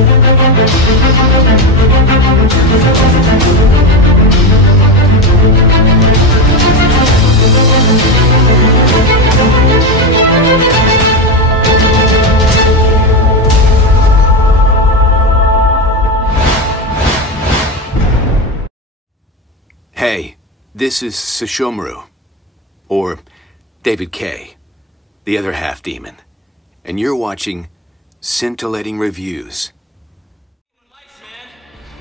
Hey, this is Futuremono, or David K., the other half-demon, and you're watching Cyntillating Reviews.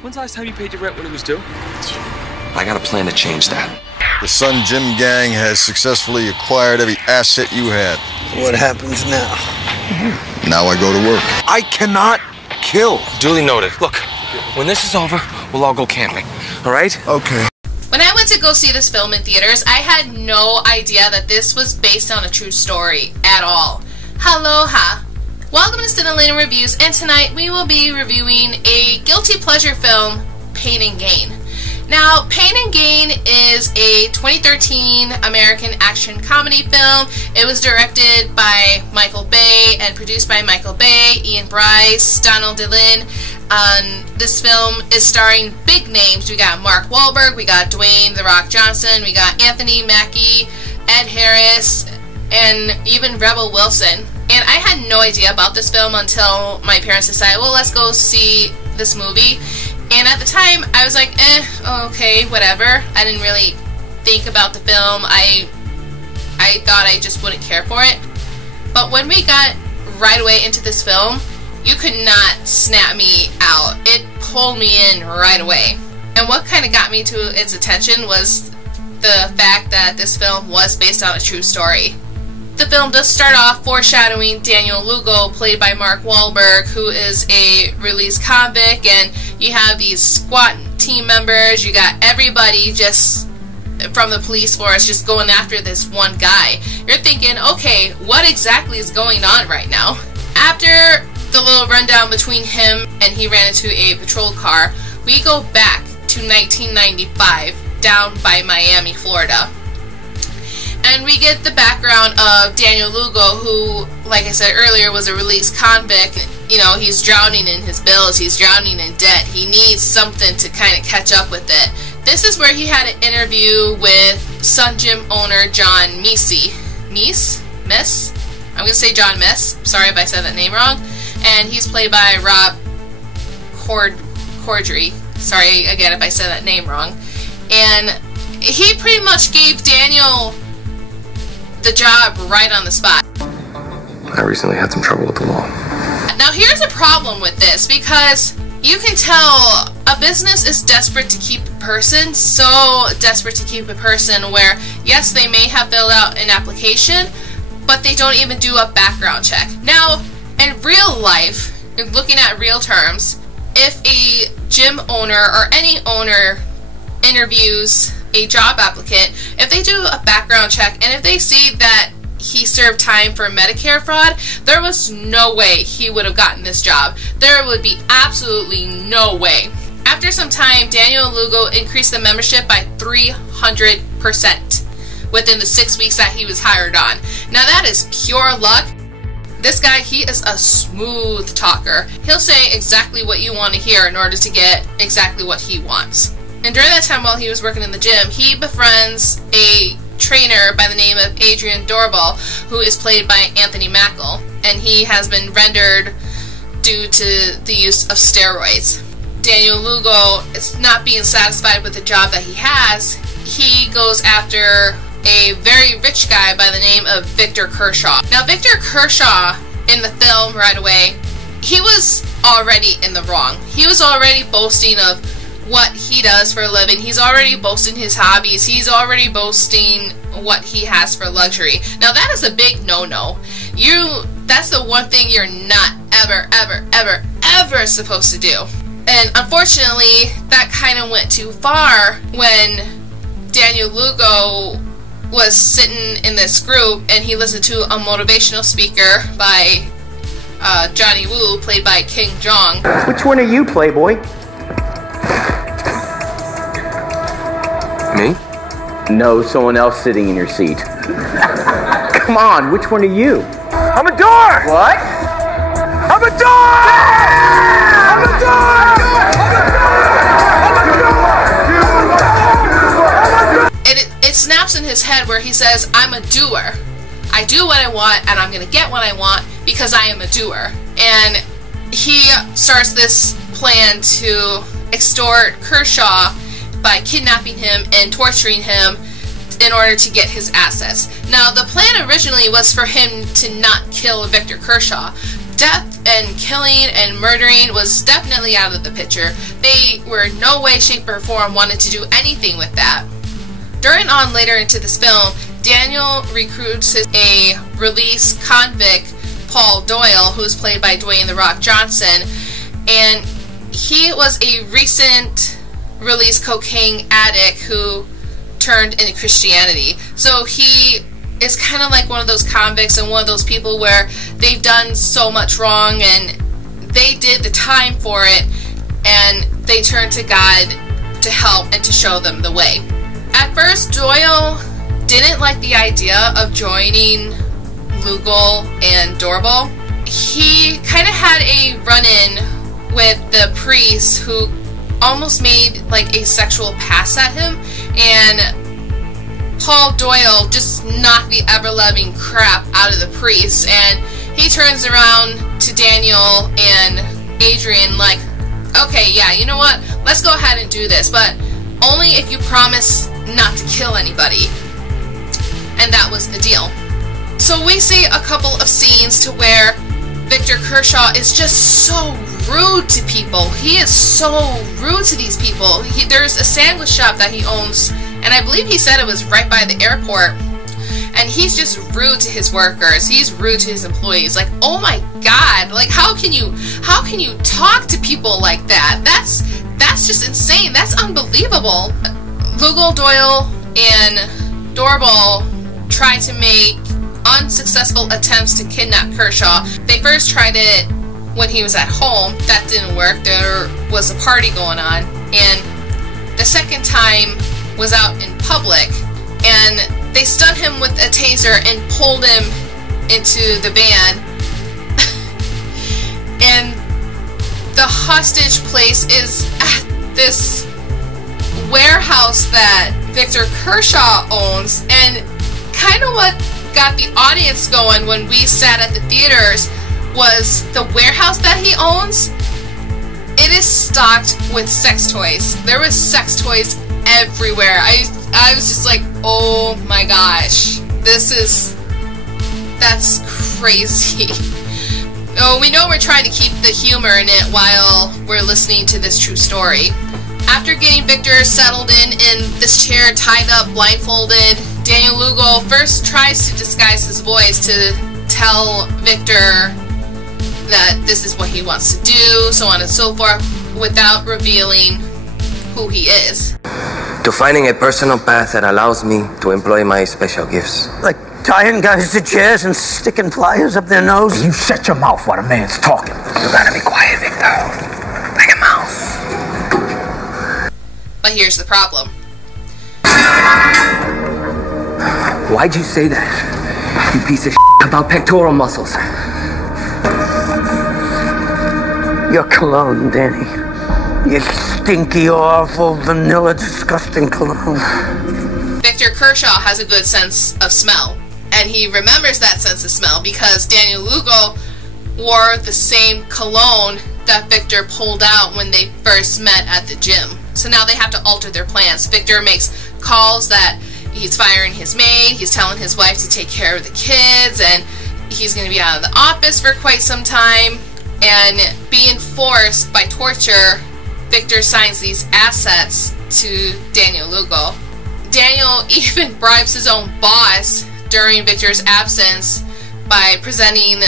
When's the last time you paid your rent when it was due? I got a plan to change that. The Sun Jim gang has successfully acquired every asset you had. What happens now? Now I go to work. I cannot kill. Duly noted. Look, when this is over, we'll all go camping. All right? Okay. When I went to go see this film in theaters, I had no idea that this was based on a true story at all. Aloha! Welcome to Cyntillating Reviews, and tonight we will be reviewing a guilty pleasure film, Pain and Gain. Now, Pain and Gain is a 2013 American action comedy film. It was directed by Michael Bay and produced by Michael Bay, Ian Bryce, Donald DeLynn. This film is starring big names. We got Mark Wahlberg, we got Dwayne "The Rock" Johnson, we got Anthony Mackie, Ed Harris, and even Rebel Wilson. And I had no idea about this film until my parents decided, well, let's go see this movie. And at the time, I was like, okay, whatever. I didn't really think about the film. I thought I just wouldn't care for it. But when we got right away into this film, you could not snap me out. It pulled me in right away. And what kind of got me to its attention was the fact that this film was based on a true story. The film does start off foreshadowing Daniel Lugo, played by Mark Wahlberg, who is a released convict, and you have these SWAT team members, you got everybody just from the police force just going after this one guy. You're thinking, okay, what exactly is going on right now? After the little rundown between him and he ran into a patrol car, we go back to 1995, down by Miami, Florida. And we get the background of Daniel Lugo, who, like I said earlier, was a released convict. You know, he's drowning in his bills, he's drowning in debt. He needs something to kind of catch up with it. This is where he had an interview with Sun Gym owner John Missy. Miss? I'm going to say John Miss. Sorry if I said that name wrong. And he's played by Rob Corddry. Sorry again if I said that name wrong. And he pretty much gave Daniel the job right on the spot. I recently had some trouble with the law. Now here's a problem with this, because you can tell a business is desperate to keep a person, so desperate to keep a person where, yes, they may have filled out an application, but they don't even do a background check. Now, in real life, looking at real terms, if a gym owner or any owner interviews a job applicant, if they do a background check and if they see that he served time for Medicare fraud, there was no way he would have gotten this job. There would be absolutely no way. After some time, Daniel Lugo increased the membership by 300% within the 6 weeks that he was hired on. Now that is pure luck. This guy, he is a smooth talker. He'll say exactly what you want to hear in order to get exactly what he wants. And during that time while he was working in the gym, he befriends a trainer by the name of Adrian Doorbell, who is played by Anthony Mackie, and he has been rendered due to the use of steroids. Daniel Lugo is not being satisfied with the job that he has. He goes after a very rich guy by the name of Victor Kershaw. Now, Victor Kershaw, in the film right away, he was already in the wrong. He was already boasting of what he does for a living. He's already boasting his hobbies. He's already boasting what he has for luxury. Now that is a big no-no. That's the one thing you're not ever supposed to do. And unfortunately, that kind of went too far when Daniel Lugo was sitting in this group and he listened to a motivational speaker by Johnny Woo, played by King Jong. Which one are you, Playboy? Me? No, someone else sitting in your seat. Come on, which one are you? I'm a door! What? I'm a door! his head where he says, I'm a doer. I do what I want, and I'm going to get what I want because I am a doer. And he starts this plan to extort Kershaw by kidnapping him and torturing him in order to get his assets. Now, the plan originally was for him to not kill Victor Kershaw. Death and killing and murdering was definitely out of the picture. They were in no way, shape, or form wanted to do anything with that. During on later into this film, Daniel recruits a released convict, Paul Doyle, who's played by Dwayne "The Rock" Johnson, and he was a recent released cocaine addict who turned into Christianity. So he is kind of like one of those convicts and one of those people where they've done so much wrong and they did the time for it, and they turn to God to help and to show them the way. At first, Doyle didn't like the idea of joining Lugal and Dorbal. He kind of had a run-in with the priest who almost made like a sexual pass at him, and Paul Doyle just knocked the ever-loving crap out of the priest, and he turns around to Daniel and Adrian like, okay, yeah, you know what, let's go ahead and do this, but only if you promise not to kill anybody. And that was the deal. So we see a couple of scenes to where Victor Kershaw is just so rude to people. He is so rude to these people. There's a sandwich shop that he owns, and I believe he said it was right by the airport, and he's just rude to his workers. He's rude to his employees. Like, oh my God, like how can you talk to people like that? That's just insane. That's unbelievable. Lugal, Doyle, and Dorbal try to make unsuccessful attempts to kidnap Kershaw. They first tried it when he was at home. That didn't work. There was a party going on. And the second time was out in public, and they stunned him with a taser and pulled him into the van. And the hostage place is at this warehouse that Victor Kershaw owns, and kind of what got the audience going when we sat at the theaters was the warehouse that he owns. It is stocked with sex toys. There was sex toys everywhere. I was just like, oh my gosh, that's crazy. Oh, we know we're trying to keep the humor in it while we're listening to this true story. After getting Victor settled in this chair, tied up, blindfolded, Daniel Lugal first tries to disguise his voice to tell Victor that this is what he wants to do, so on and so forth, without revealing who he is. To finding a personal path that allows me to employ my special gifts. Like tying guys to chairs and sticking pliers up their nose? You shut your mouth while the man's talking. You gotta be quiet, Victor. Like a mouse. But here's the problem. Why'd you say that? You piece of about pectoral muscles. Your cologne, Danny. You stinky, awful, vanilla, disgusting cologne. Victor Kershaw has a good sense of smell, and he remembers that sense of smell because Daniel Lugal wore the same cologne that Victor pulled out when they first met at the gym. So now they have to alter their plans. Victor makes calls that he's firing his maid, he's telling his wife to take care of the kids, and he's going to be out of the office for quite some time. And being forced by torture, Victor signs these assets to Daniel Lugal. Daniel even bribes his own boss during Victor's absence by presenting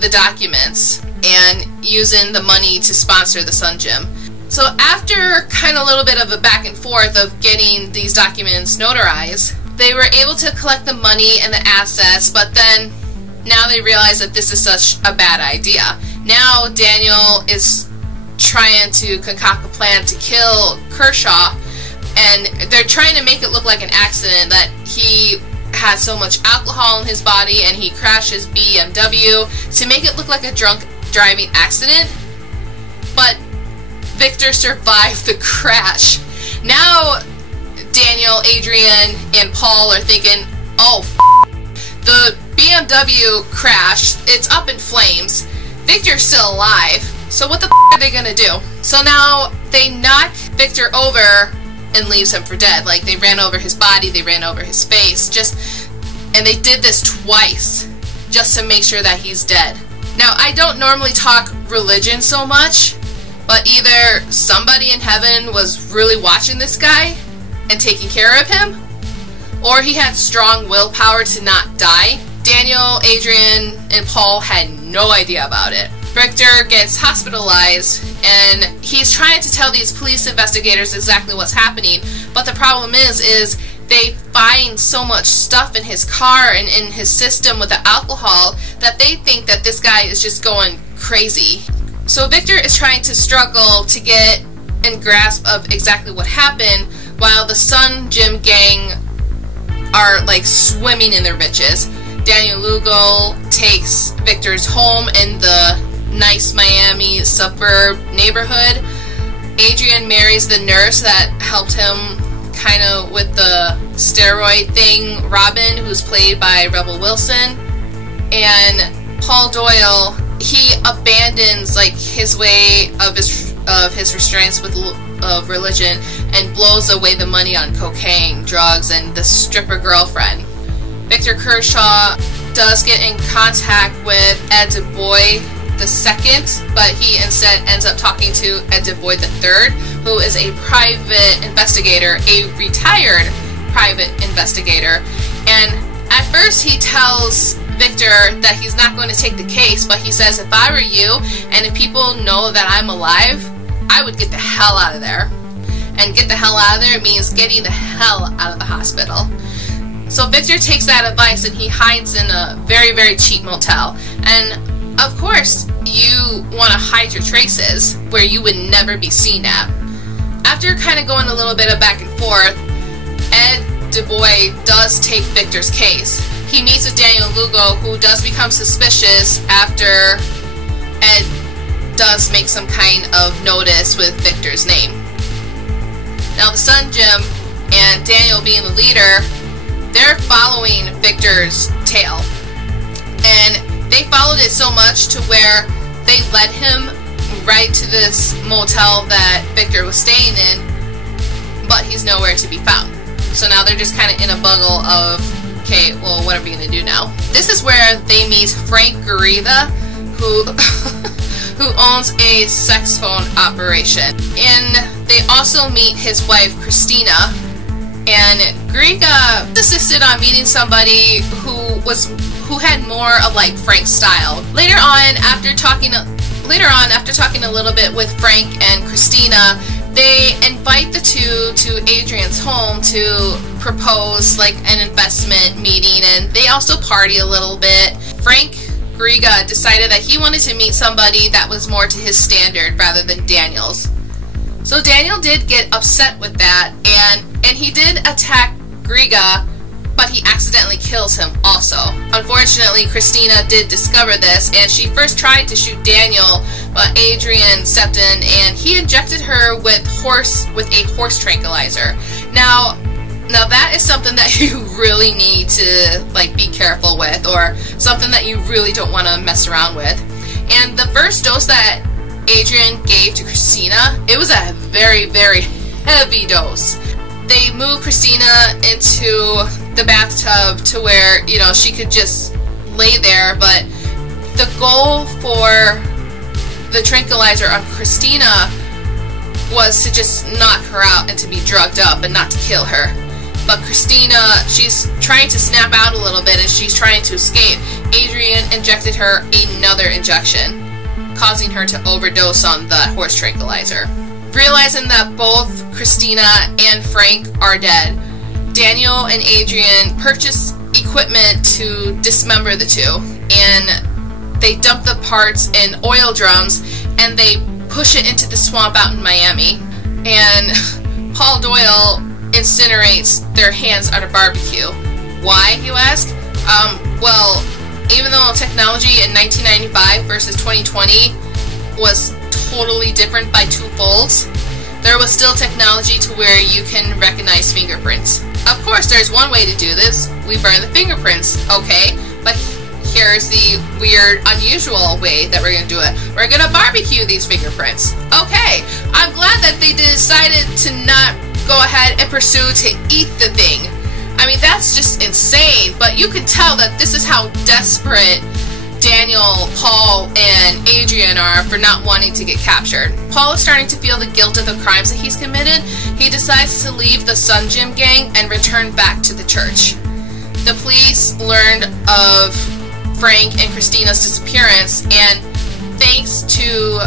the documents and using the money to sponsor the Sun Gym. So after kind of a little bit of a back and forth of getting these documents notarized, they were able to collect the money and the assets, but then now they realize that this is such a bad idea. Now Daniel is trying to concoct a plan to kill Kershaw, and they're trying to make it look like an accident, that he had so much alcohol in his body and he crashed his BMW to make it look like a drunk driving accident. But Victor survived the crash. Now Daniel, Adrian, and Paul are thinking, oh, the BMW crashed, it's up in flames, Victor's still alive, so what the are they gonna do? So now they knock Victor over and leaves him for dead. Like, they ran over his body, they ran over his face, and they did this twice just to make sure that he's dead. Now, I don't normally talk religion so much, but either somebody in heaven was really watching this guy and taking care of him, or he had strong willpower to not die. Daniel, Adrian, and Paul had no idea about it. Victor gets hospitalized, and he's trying to tell these police investigators exactly what's happening, but the problem is they find so much stuff in his car and in his system with the alcohol that they think that this guy is just going crazy. So Victor is trying to struggle to get in grasp of exactly what happened, while the Sun Gym gang are like swimming in their riches. Daniel Lugo takes Victor's home in the nice Miami suburb neighborhood. Adrian marries the nurse that helped him kind of with the steroid thing, Robin, who's played by Rebel Wilson. And Paul Doyle, he abandons like his way of his restraints with religion and blows away the money on cocaine, drugs, and the stripper girlfriend. Victor Kershaw does get in contact with Ed Du Bois II, but he instead ends up talking to Ed Du Bois III, who is a private investigator, a retired private investigator. And at first he tells Victor that he's not going to take the case, but he says, if I were you, and if people know that I'm alive, I would get the hell out of there. And get the hell out of there means getting the hell out of the hospital. So Victor takes that advice and he hides in a very, very cheap motel. And of course, you want to hide your traces where you would never be seen at. After kind of going a little bit of back and forth, Ed Du Bois does take Victor's case. He meets with Daniel Lugo, who does become suspicious after Ed does make some kind of notice with Victor's name. Now the Sun Gym and Daniel being the leader, they're following Victor's tail. And they followed it so much to where they led him right to this motel that Victor was staying in, but he's nowhere to be found. So now they're just kind of in a bungle of, okay, well, what are we going to do now? This is where they meet Frank Garriga, who owns a sex phone operation. And they also meet his wife, Christina. And Garriga insisted on meeting somebody who had more of like Frank's style. Later on, after talking a little bit with Frank and Christina, they invite the two to Adrian's home to propose like an investment meeting, and they also party a little bit. Frank Garriga decided that he wanted to meet somebody that was more to his standard rather than Daniel's. So Daniel did get upset with that, and he did attack Garriga, but he accidentally kills him also. Unfortunately, Christina did discover this, and she first tried to shoot Daniel, but Adrian stepped in and he injected her with a horse tranquilizer. Now that is something that you really need to like be careful with, or something that you really don't want to mess around with. And the first dose that Adrian gave to Christina, it was a very, very heavy dose. They moved Christina into the bathtub to where, you know, she could just lay there, but the goal for the tranquilizer on Christina was to just knock her out and to be drugged up and not to kill her. But Christina, she's trying to snap out a little bit and she's trying to escape. Adrian injected her another injection, causing her to overdose on the horse tranquilizer. Realizing that both Christina and Frank are dead, Daniel and Adrian purchase equipment to dismember the two, and they dump the parts in oil drums and they push it into the swamp out in Miami. And Paul Doyle incinerates their hands at a barbecue. Why, you ask? Well, even though technology in 1995 versus 2020 was totally different by two folds, there was still technology to where you can recognize fingerprints. Of course, there's one way to do this. We burn the fingerprints, okay? But here's the weird, unusual way that we're going to do it. We're going to barbecue these fingerprints. Okay, I'm glad that they decided to not go ahead and pursue to eat the thing. I mean, that's just insane, but you can tell that this is how desperate Daniel, Paul, and Adrian are for not wanting to get captured. Paul is starting to feel the guilt of the crimes that he's committed. He decides to leave the Sun Gym gang and return back to the church. The police learned of Frank and Christina's disappearance, and thanks to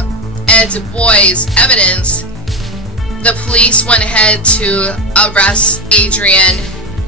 Ed Du Bois' evidence, the police went ahead to arrest Adrian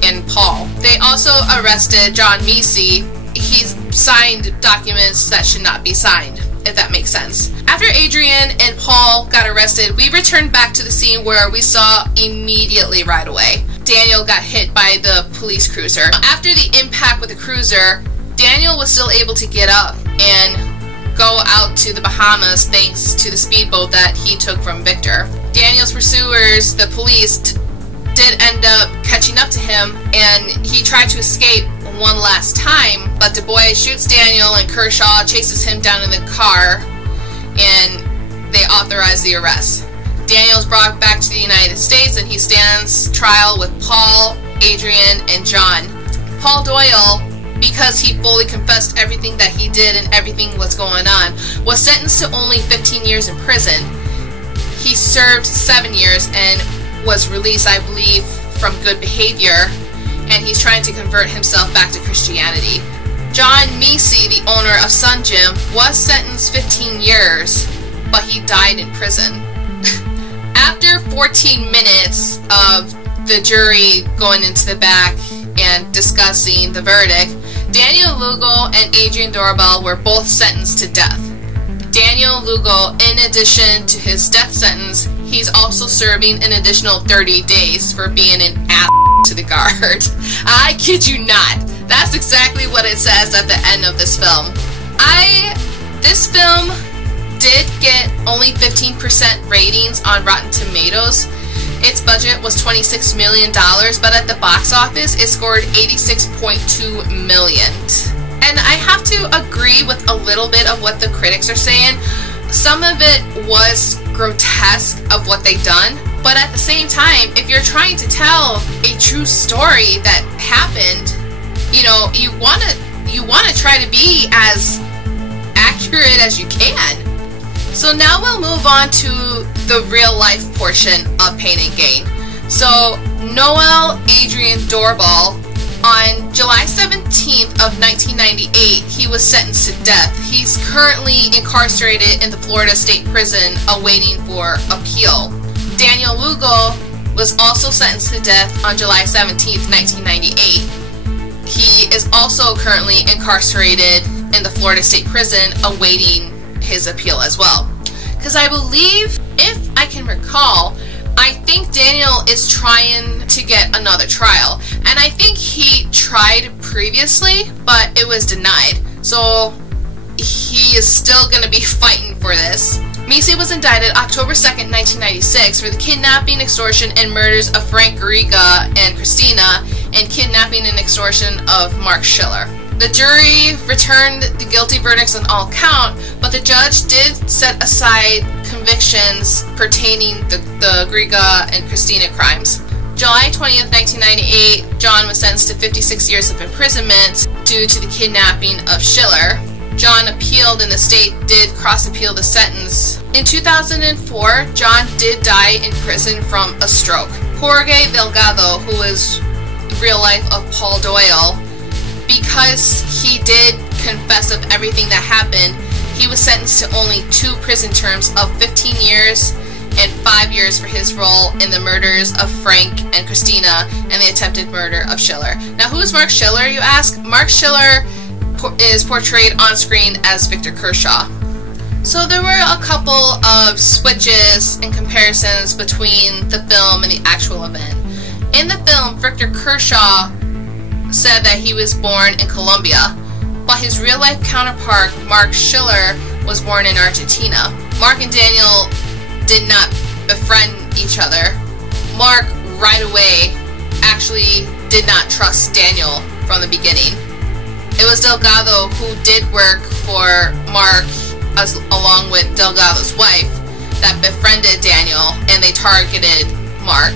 and Paul. They also arrested John Macy. He signed documents that should not be signed, if that makes sense. After Adrian and Paul got arrested, we returned back to the scene where we saw immediately right away Daniel got hit by the police cruiser. After the impact with the cruiser, Daniel was still able to get up and go out to the Bahamas thanks to the speedboat that he took from Victor. Daniel's pursuers, the police, did end up catching up to him, and he tried to escape one last time, but Du Bois shoots Daniel, and Kershaw chases him down in the car, and they authorize the arrest. Daniel's brought back to the United States, and he stands trial with Paul, Adrian, and John. Paul Doyle, because he fully confessed everything that he did and everything was going on, was sentenced to only 15 years in prison. He served 7 years and was released, I believe, from good behavior, and he's trying to convert himself back to Christianity. John Macy, the owner of Sun Gym, was sentenced 15 years, but he died in prison. After 14 minutes of the jury going into the back and discussing the verdict, Daniel Lugo and Adrian Doorbell were both sentenced to death. Daniel Lugo, in addition to his death sentence, he's also serving an additional 30 days for being an ass to the guard. I kid you not. That's exactly what it says at the end of this film. This film did get only 15% ratings on Rotten Tomatoes. Its budget was $26 million, but at the box office, it scored $86.2 million. And I have to agree with a little bit of what the critics are saying. Some of it was grotesque of what they've done, but at the same time, if you're trying to tell a true story that happened, you know, you want to try to be as accurate as you can. So now we'll move on to the real life portion of Pain and Gain. So Noel Adrian Doorbell, on July 17th of 1998, he was sentenced to death. He's currently incarcerated in the Florida State Prison awaiting for appeal. Daniel Lugo was also sentenced to death on July 17th, 1998. He is also currently incarcerated in the Florida State Prison awaiting his appeal as well. Because I believe, if I can recall, I think Daniel is trying to get another trial, and I think he tried previously, but it was denied. So he is still going to be fighting for this. Macy was indicted October 2nd, 1996 for the kidnapping, extortion, and murders of Frank Garriga and Christina, and kidnapping and extortion of Mark Schiller. The jury returned the guilty verdicts on all count, but the judge did set aside convictions pertaining the Garriga and Christina crimes. July 20th, 1998, John was sentenced to 56 years of imprisonment due to the kidnapping of Schiller. John appealed and the state did cross-appeal the sentence. In 2004, John did die in prison from a stroke. Jorge Delgado, who was real life of Paul Doyle, because he did confess of everything that happened, he was sentenced to only 2 prison terms of 15 years and 5 years for his role in the murders of Frank and Christina and the attempted murder of Schiller. Now, who is Mark Schiller, you ask? Mark Schiller is portrayed on screen as Victor Kershaw. So there were a couple of switches and comparisons between the film and the actual event. In the film, Victor Kershaw said that he was born in Colombia, but his real-life counterpart, Mark Schiller, was born in Argentina. Mark and Daniel did not befriend each other, Mark right away actually did not trust Daniel from the beginning. It was Delgado who did work for Mark along with Delgado's wife that befriended Daniel, and they targeted Mark.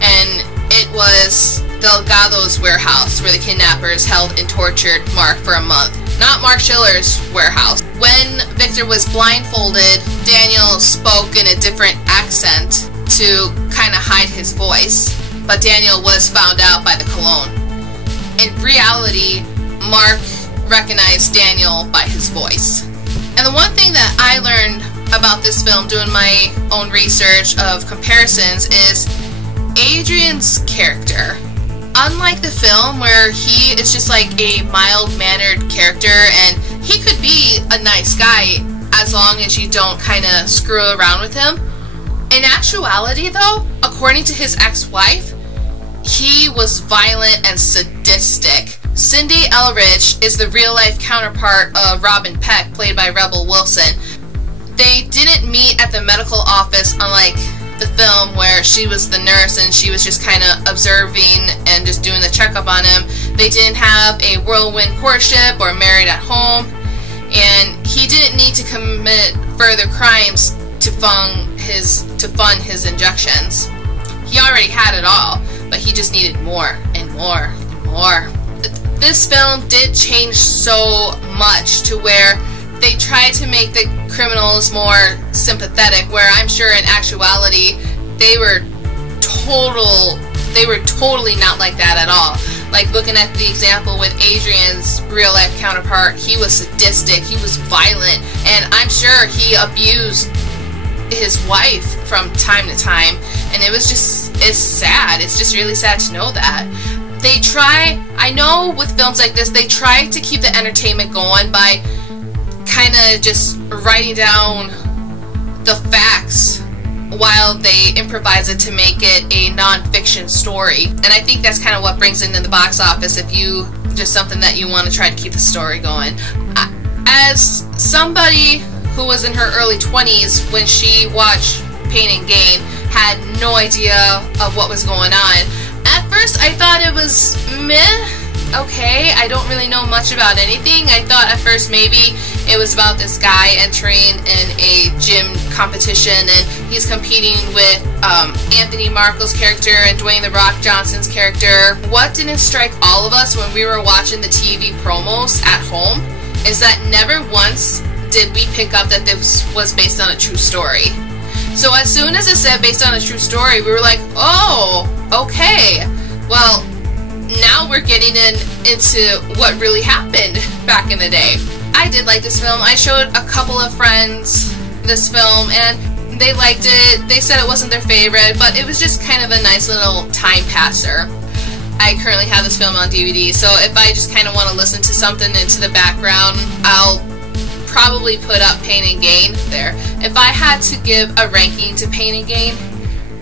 And it was Delgado's warehouse where the kidnappers held and tortured Mark for a month, not Mark Schiller's warehouse. When Victor was blindfolded, Daniel spoke in a different accent to kind of hide his voice, but Daniel was found out by the cologne. In reality, Mark recognized Daniel by his voice. And the one thing that I learned about this film doing my own research of comparisons is Adrian's character. Unlike the film where he is just like a mild-mannered character and he could be a nice guy as long as you don't kind of screw around with him. In actuality though, according to his ex-wife, he was violent and sadistic. Cindy Elrich is the real-life counterpart of Robin Peck, played by Rebel Wilson. They didn't meet at the medical office, unlike the film where she was the nurse and she was just kind of observing and just doing the checkup on him. They didn't have a whirlwind courtship or married at home, and he didn't need to commit further crimes to fund his injections. He already had it all, but he just needed more and more and more. This film did change so much to where they tried to make the criminals more sympathetic, where I'm sure in actuality they were totally not like that at all. Like looking at the example with Adrian's real life counterpart, he was sadistic, he was violent, and I'm sure he abused his wife from time to time, and it's sad. It's just really sad to know that. I know with films like this, they try to keep the entertainment going by kind of just writing down the facts while they improvise it to make it a non-fiction story. And I think that's kind of what brings it into the box office, if you just something that you want to try to keep the story going. As somebody who was in her early 20s when she watched Pain and Gain, had no idea of what was going on. At first I thought it was meh. Okay, I don't really know much about anything. I thought at first maybe it was about this guy entering in a gym competition and he's competing with Anthony Marco's character and Dwayne "The Rock" Johnson's character. What didn't strike all of us when we were watching the TV promos at home is that never once did we pick up that this was based on a true story. So as soon as it said based on a true story, we were like, oh, okay. Well, now we're getting into what really happened back in the day. I did like this film. I showed a couple of friends this film and they liked it. They said it wasn't their favorite, but it was just kind of a nice little time passer. I currently have this film on DVD, so if I just kind of want to listen to something into the background, I'll probably put up Pain and Gain there. If I had to give a ranking to Pain and Gain,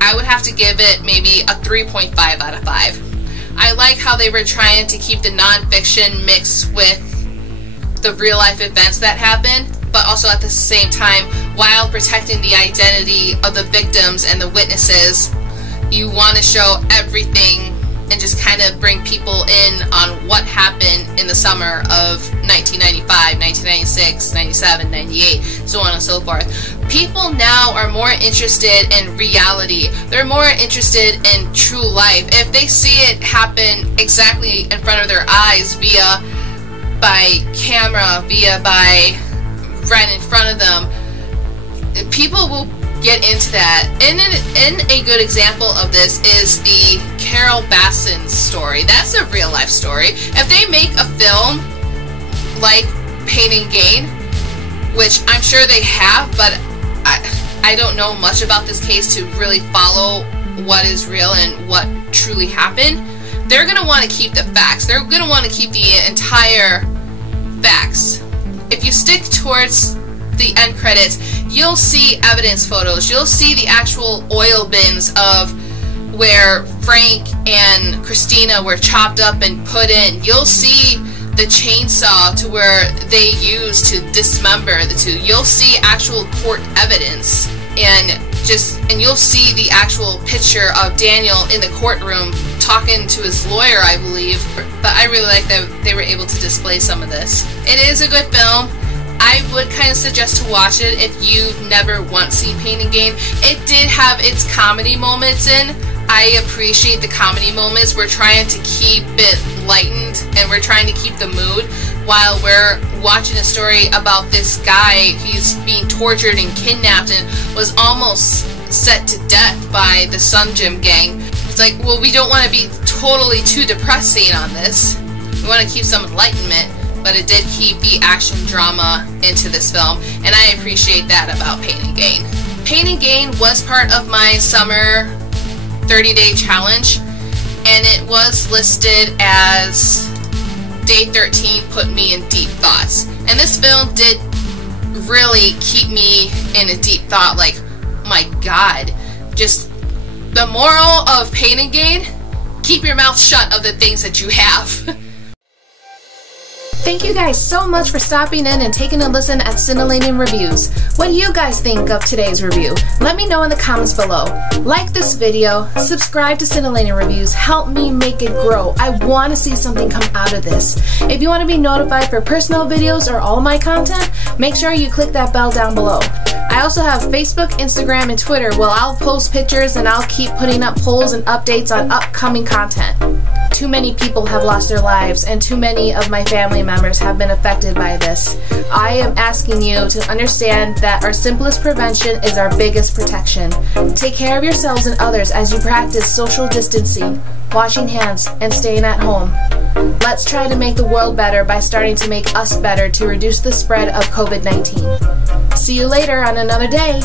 I would have to give it maybe a 3.5 out of 5. I like how they were trying to keep the non-fiction mixed with the real-life events that happened, but also at the same time, while protecting the identity of the victims and the witnesses, you want to show everything and just kind of bring people in on what happened in the summer of 1995, 1996, 97, 98, so on and so forth. People now are more interested in reality. They're more interested in true life. If they see it happen exactly in front of their eyes by camera, by right in front of them, people will get into that. And a good example of this is the Carol Baskin story. That's a real life story. If they make a film like Pain and Gain, which I'm sure they have, but I don't know much about this case to really follow what is real and what truly happened, they're going to want to keep the facts. They're going to want to keep the entire facts. If you stick towards the end credits, you'll see evidence photos. You'll see the actual oil bins of where Frank and Christina were chopped up and put in. You'll see the chainsaw to where they used to dismember the two. You'll see actual court evidence. And and you'll see the actual picture of Daniel in the courtroom talking to his lawyer, I believe. But I really like that they were able to display some of this. It is a good film. I would kind of suggest to watch it if you've never once seen Pain and Gain. It did have its comedy moments in. I appreciate the comedy moments. We're trying to keep it lightened and we're trying to keep the mood while we're watching a story about this guy. He's being tortured and kidnapped and was almost set to death by the Sun Gym gang. It's like, well, we don't want to be totally too depressing on this. We want to keep some enlightenment, but it did keep the action drama into this film, and I appreciate that about Pain and Gain. Pain and Gain was part of my summer 30-day challenge, and it was listed as Day 13 put me in deep thoughts. And this film did really keep me in a deep thought, like, my God, just the moral of Pain and Gain, keep your mouth shut of the things that you have. Thank you guys so much for stopping in and taking a listen at Cyntillating Reviews. What do you guys think of today's review? Let me know in the comments below. Like this video, subscribe to Cyntillating Reviews, help me make it grow. I want to see something come out of this. If you want to be notified for personal videos or all my content, make sure you click that bell down below. I also have Facebook, Instagram, and Twitter where I'll post pictures and I'll keep putting up polls and updates on upcoming content. Too many people have lost their lives and too many of my family members have been affected by this. I am asking you to understand that our simplest prevention is our biggest protection. Take care of yourselves and others as you practice social distancing, washing hands, and staying at home. Let's try to make the world better by starting to make us better to reduce the spread of COVID-19. See you later on another day.